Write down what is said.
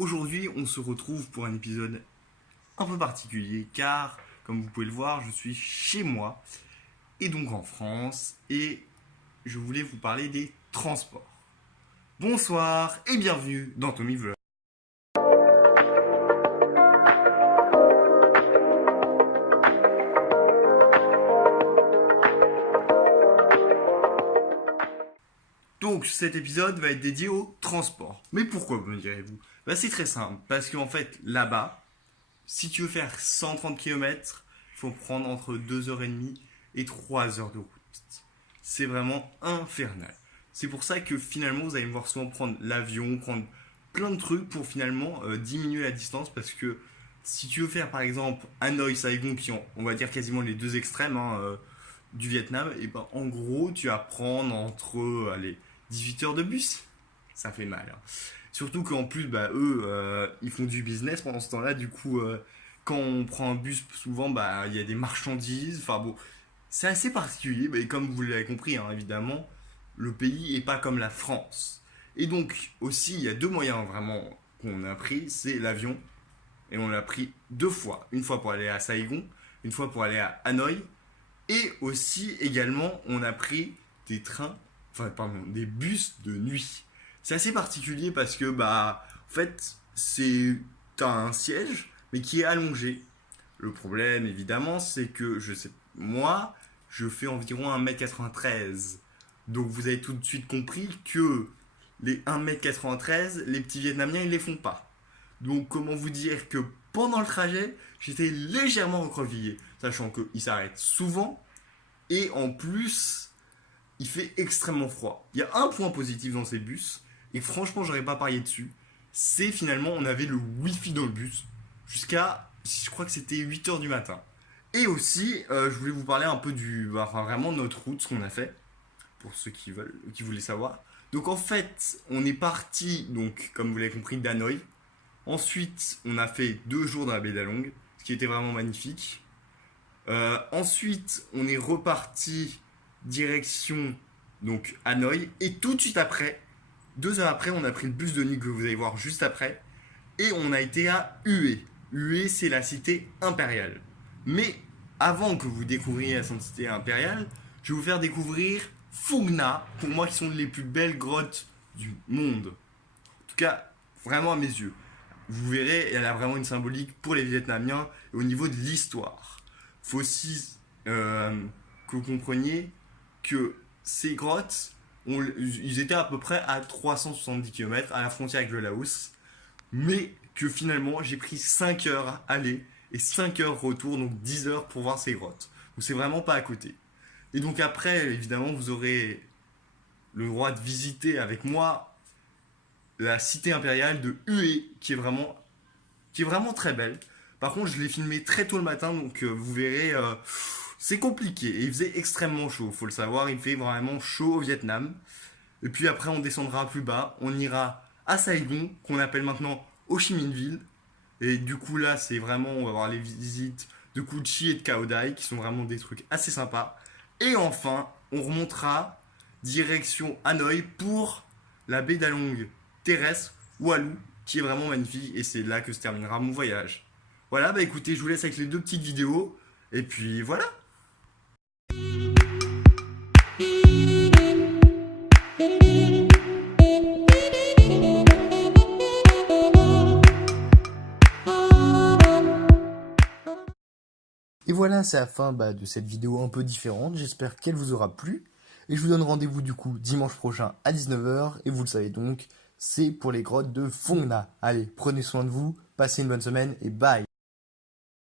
Aujourd'hui, on se retrouve pour un épisode un peu particulier car, comme vous pouvez le voir, je suis chez moi et donc en France et je voulais vous parler des transports. Bonsoir et bienvenue dans Tommy Vlog. Donc cet épisode va être dédié au transport. Mais pourquoi, me direz-vous? C'est très simple, parce qu'en fait là-bas, si tu veux faire 130 km, il faut prendre entre 2h30 et 3 heures de route. C'est vraiment infernal. C'est pour ça que finalement vous allez me voir souvent prendre l'avion, prendre plein de trucs pour finalement diminuer la distance, parce que si tu veux faire par exemple Hanoï, Saigon, qui ont, on va dire quasiment les deux extrêmes du Vietnam, et ben en gros tu vas prendre entre 18 heures de bus. Ça fait mal. Surtout qu'en plus, eux, ils font du business pendant ce temps-là. Du coup, quand on prend un bus, souvent, il y a des marchandises. Enfin bon, c'est assez particulier. Mais comme vous l'avez compris, évidemment, le pays n'est pas comme la France. Et donc, aussi, il y a deux moyens vraiment qu'on a pris. C'est l'avion. Et on l'a pris deux fois. Une fois pour aller à Saigon, une fois pour aller à Hanoï. Et aussi, également, on a pris des bus de nuit. C'est assez particulier parce que, en fait, t'as un siège, mais qui est allongé. Le problème, évidemment, c'est que, moi, je fais environ 1m93. Donc, vous avez tout de suite compris que les 1m93, les petits Vietnamiens, ils les font pas. Donc, comment vous dire que pendant le trajet, j'étais légèrement recroquevillé, sachant qu'ils s'arrêtent souvent, et en plus, il fait extrêmement froid. Il y a un point positif dans ces bus, et franchement, j'aurais pas parié dessus. C'est finalement, on avait le Wi-Fi dans le bus jusqu'à, je crois que c'était 8h du matin. Et aussi, je voulais vous parler un peu vraiment de notre route, ce qu'on a fait, pour ceux qui voulaient savoir. Donc en fait, on est parti, donc comme vous l'avez compris, d'Hanoï. Ensuite, on a fait 2 jours dans la baie d'Along, ce qui était vraiment magnifique. Ensuite, on est reparti direction donc Hanoï, et tout de suite après, 2 heures après, on a pris le bus de nuit que vous allez voir juste après, et on a été à Hue. Hue, c'est la cité impériale. Mais avant que vous découvriez la cité impériale, je vais vous faire découvrir Phung Nga, pour moi qui sont les plus belles grottes du monde. En tout cas, vraiment à mes yeux. Vous verrez, elle a vraiment une symbolique pour les Vietnamiens et au niveau de l'histoire. Il faut aussi que vous compreniez que ces grottes, ils étaient à peu près à 370 km à la frontière avec le Laos, mais que finalement j'ai pris 5 heures aller et 5 heures retour, donc 10 heures pour voir ces grottes. Donc c'est vraiment pas à côté. Et donc après, évidemment, vous aurez le droit de visiter avec moi la cité impériale de Hue, qui est vraiment très belle. Par contre, je l'ai filmé très tôt le matin, donc vous verrez, c'est compliqué. Et il faisait extrêmement chaud, faut le savoir, il fait vraiment chaud au Vietnam. Et puis après, on descendra plus bas, on ira à Saigon, qu'on appelle maintenant Ho Chi Minh Ville. Et du coup là, c'est vraiment, on va voir les visites de Cu Chi et de Cao Dai, qui sont vraiment des trucs assez sympas. Et enfin, on remontera direction Hanoï pour la baie d'Along terrestre, Walou, qui est vraiment magnifique, et c'est là que se terminera mon voyage. Voilà, écoutez, je vous laisse avec les 2 petites vidéos, et puis voilà. Et voilà, c'est la fin de cette vidéo un peu différente, j'espère qu'elle vous aura plu, et je vous donne rendez-vous du coup dimanche prochain à 19h, et vous le savez donc, c'est pour les grottes de Phung Nga. Allez, prenez soin de vous, passez une bonne semaine, et bye!